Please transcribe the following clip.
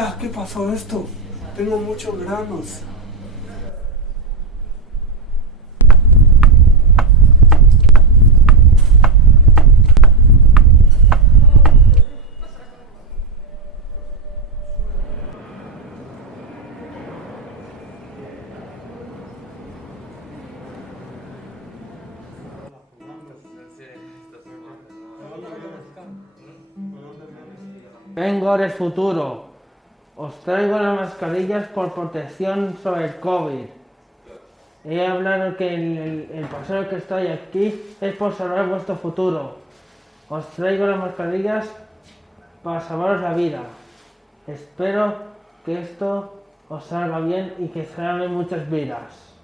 Mira, ¿qué pasó esto? Tengo muchos granos. Vengo del futuro. Os traigo las mascarillas por protección sobre el COVID. He hablado que el paseo que estoy aquí es por salvar vuestro futuro. Os traigo las mascarillas para salvaros la vida. Espero que esto os salga bien y que salven muchas vidas.